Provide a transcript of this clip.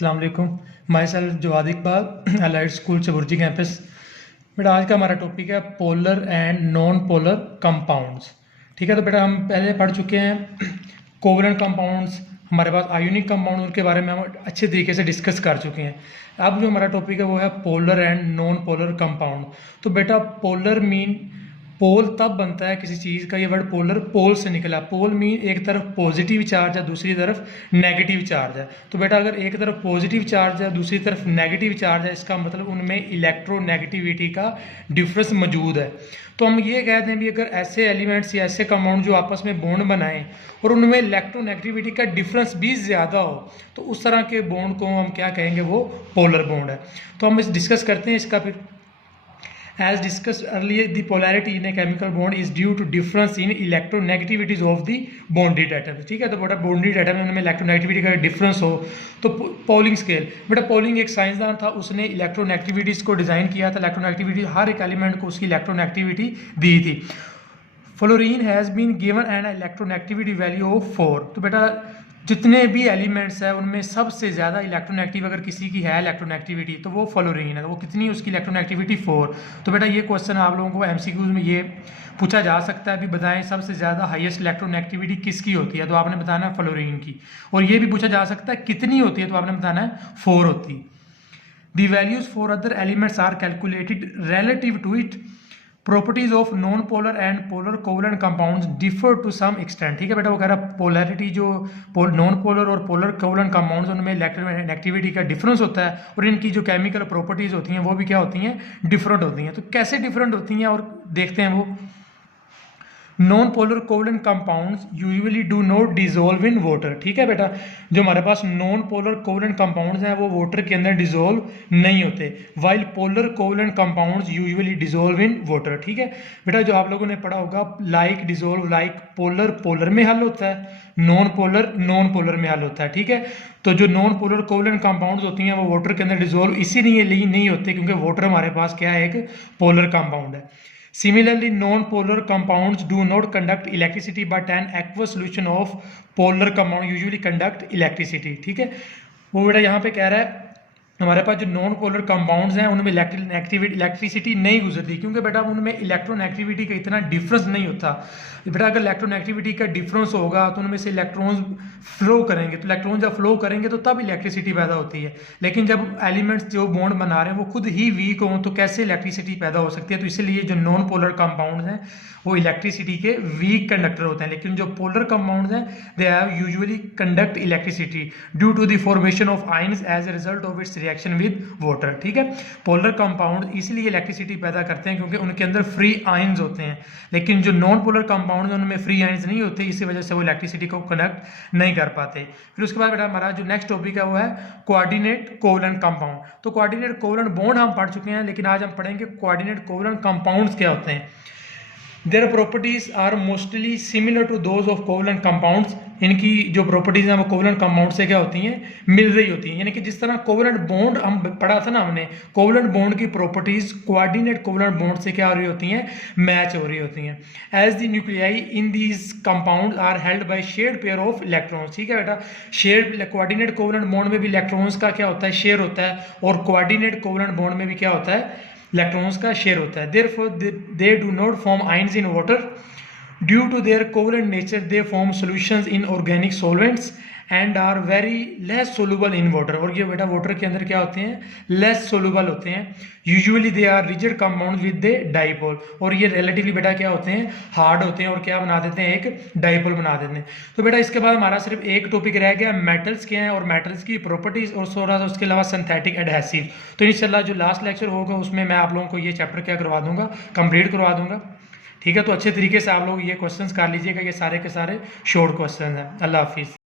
अस्सलाम वालेकुम। Myself Jawad Iqbal, Allied school Chauburji campus. बेटा आज का हमारा टॉपिक है polar and non polar compounds. ठीक है, तो बेटा हम पहले पढ़ चुके हैं कोवलेंट कंपाउंड्स, हमारे पास आयोनिक कंपाउंड, उनके बारे में हम अच्छे तरीके से डिस्कस कर चुके हैं। अब जो हमारा टॉपिक है वो है polar and non polar compound. तो बेटा पोलर मीन पोल तब बनता है किसी चीज़ का, ये वर्ड पोलर पोल से निकला। पोल मीन एक तरफ पॉजिटिव चार्ज है, दूसरी तरफ नेगेटिव चार्ज है। तो बेटा अगर एक तरफ पॉजिटिव चार्ज है, दूसरी तरफ नेगेटिव चार्ज है, इसका मतलब उनमें इलेक्ट्रोनेगेटिविटी का डिफरेंस मौजूद है। तो हम ये कहते हैं भी अगर ऐसे एलिमेंट्स या ऐसे कंपाउंड जो आपस में बॉन्ड बनाएं और उनमें इलेक्ट्रोनेगेटिविटी का डिफरेंस भी ज़्यादा हो, तो उस तरह के बॉन्ड को हम क्या कहेंगे, वो पोलर बॉन्ड है। तो हम इस डिस्कस करते हैं इसका फिर। As discussed earlier, the polarity in a chemical bond is due to difference in electronegativities of the bonded atoms। ठीक है, तो बेटा बॉन्डेड एटम में उनमें इलेक्ट्रोनेगेटिविटी का डिफरेंस हो तो पॉलिंग स्केल। बेटा पॉलिंग एक साइंसदान था, उसने इलेक्ट्रोनेगेटिविटीज़ को डिज़ाइन किया था। इलेक्ट्रोनेगेटिविटी हर एक एलिमेंट को उसकी इलेक्ट्रोनेगेटिविटी दी थी। Fluorine has been given an electronegativity value of 4। तो बेटा जितने भी एलिमेंट्स हैं उनमें सबसे ज़्यादा इलेक्ट्रोनेगेटिव अगर किसी की है इलेक्ट्रोनेगेटिविटी तो वो फ्लोरीन है। तो वो कितनी, उसकी इलेक्ट्रोनेगेटिविटी 4। तो बेटा ये क्वेश्चन आप लोगों को एमसीक्यूज में ये पूछा जा सकता है, अभी बताएं सबसे ज़्यादा हाईएस्ट इलेक्ट्रोनेगेटिविटी किसकी होती है, तो आपने बताना है फ्लोरीन की। और ये भी पूछा जा सकता है कितनी होती है, तो आपने बताना है 4 होती है। The values for other elements are calculated relative to it. Properties of non polar and polar covalent compounds differ to some extent. ठीक है बेटा, वो कह रहा पोलैरिटी जो नॉन पोलर और पोलर कोवलेंट कंपाउंड्स उनमें इलेक्ट्रोनेगेटिविटी का डिफरेंस होता है और इनकी जो केमिकल प्रॉपर्टीज होती हैं वो भी क्या होती हैं, डिफरेंट होती हैं। तो कैसे डिफरेंट होती हैं और देखते हैं वो। Non polar covalent compounds usually do not dissolve in water. ठीक है बेटा, जो हमारे पास नॉन पोलर कोवलेंट कंपाउंड्स हैं वो वाटर के अंदर डिजोल्व नहीं होते, while polar covalent compounds usually dissolve in water. ठीक है बेटा, जो आप लोगों ने पढ़ा होगा like dissolve like, polar polar में हल होता है, नॉन पोलर नॉन पोलर में हल होता है। ठीक है, तो जो नॉन पोलर कोवलेंट कंपाउंड्स होती हैं वो वाटर के अंदर डिजोल्व इसीलिए नहीं होते क्योंकि वाटर हमारे पास क्या है, एक पोलर कंपाउंड है। Similarly, non-polar compounds do not conduct electricity, but an aqueous solution of polar compound usually conduct electricity। ठीक है, वो बेटा यहाँ पे कह रहा है हमारे पास जो नॉन पोलर कंपाउंड्स हैं उनमें इलेक्ट्रिसिटी नहीं गुजरती क्योंकि बेटा उनमें इलेक्ट्रोनेगेटिविटी का इतना डिफरेंस नहीं होता। बेटा अगर इलेक्ट्रोनेगेटिविटी का डिफरेंस होगा तो उनमें से इलेक्ट्रॉन्स फ्लो करेंगे, तो इलेक्ट्रॉन जब फ्लो करेंगे तो तब इलेक्ट्रिसिटी पैदा होती है। लेकिन जब एलिमेंट्स जो बॉन्ड बना रहे हैं वो खुद ही वीक हों तो कैसे इलेक्ट्रिसिटी पैदा हो सकती है। तो इसलिए जो नॉन पोलर कंपाउंड्स हैं वो इलेक्ट्रिसिटी के वीक कंडक्टर होते हैं, लेकिन जो पोलर कंपाउंड्स हैं they have usually conduct electricity due to the formation of ions as a result of its reaction with water. ठीक है, पोलर कंपाउंड इसलिए इलेक्ट्रिसिटी पैदा करते हैं क्योंकि उनके अंदर फ्री आयंस होते हैं, लेकिन जो नॉन पोलर कंपाउंड उनमें फ्री आयंस नहीं होते, इसी वजह से वो इलेक्ट्रिसिटी को कनेक्ट नहीं कर पाते। फिर उसके बाद बेटा हमारा जो नेक्स्ट टॉपिक है वो है कोऑर्डिनेट कोवलेंट कंपाउंड। तो कोऑर्डिनेट कोवलेंट बॉन्ड हम पढ़ चुके हैं, लेकिन आज हम पढ़ेंगे कोऑर्डिनेट कोवलेंट कंपाउंड्स क्या होते हैं। Their properties are mostly similar to those of covalent compounds। इनकी जो प्रॉपर्टीज हैं वो कोवलेंट कंपाउंड से क्या होती हैं, मिल रही होती हैं। यानी कि जिस तरह कोवलेंट बॉन्ड हम पढ़ा था ना हमने, कोवलेंट बॉन्ड की प्रॉपर्टीज कोऑर्डिनेट कोवलेंट बॉन्ड से क्या हो रही होती हैं, मैच हो रही होती हैं। As the nuclei in these compound are held by shared pair of electrons. ठीक है बेटा, शेयर्ड कोऑर्डिनेट कोवलेंट बॉन्ड में भी इलेक्ट्रॉन्स का क्या होता है, शेयर होता है, और कोऑर्डिनेट कोवलेंट बॉन्ड में भी क्या होता है, इलेक्ट्रॉन्स का शेयर होता है। Therefore, they do not form ions in water. Due to their covalent nature, they form solutions in organic solvents and are very less soluble in water। और ये बेटा वाटर के अंदर क्या होते हैं, less soluble होते हैं। Usually they are rigid compounds with the dipole। और ये relatively बेटा क्या होते हैं, हार्ड होते हैं और क्या बना देते हैं, एक डाइपोल बना देते हैं। तो बेटा इसके बाद हमारा सिर्फ एक टॉपिक रह गया, मेटल्स क्या हैं और मेटल्स की प्रॉपर्टीज, और थोड़ा सा उसके अलावा सिंथेटिक एडहेसिव। तो इंशाल्लाह जो लास्ट लेक्चर होगा उसमें मैं आप लोगों को ये चैप्टर क्या करवा दूंगा, कंप्लीट करवा दूंगा। ठीक है, तो अच्छे तरीके से आप लोग ये क्वेश्चंस कर लीजिएगा, ये सारे के सारे शॉर्ट क्वेश्चन हैं। अल्लाह हाफिज़।